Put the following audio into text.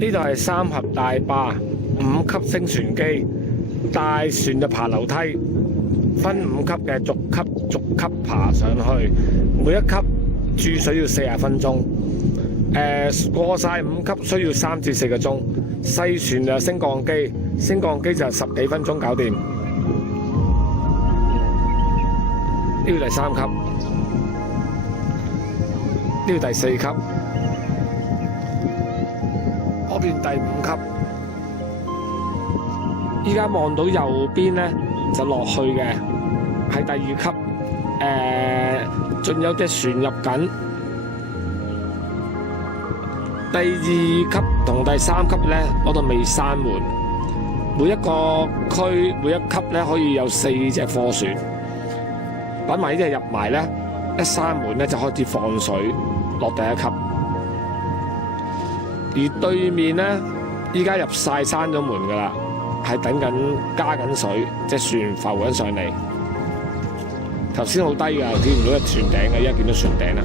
呢度係三峽大壩5級升船機，大船就爬樓梯，分5級嘅，逐級爬上去，每一級注水要40分鐘。過晒5級需要3至4個鐘。細船就升降機，升降機就10幾分鐘搞掂。呢度第3級，呢度第4級，嗰邊第5級。依家望到右邊呢，就落去嘅，係第2級。仲有隻船入緊。第2級同第3級呢，嗰度未閂門。每一個區每一級呢，可以有4隻貨船。等埋呢隻入埋呢，一閂門呢，就開始放水落第1級。而對面呢，依家入晒閂咗門噶啦，係等緊加緊水，隻船浮緊上嚟。頭先好低㗎，見唔到隻船頂嘅，依家見到船頂啦。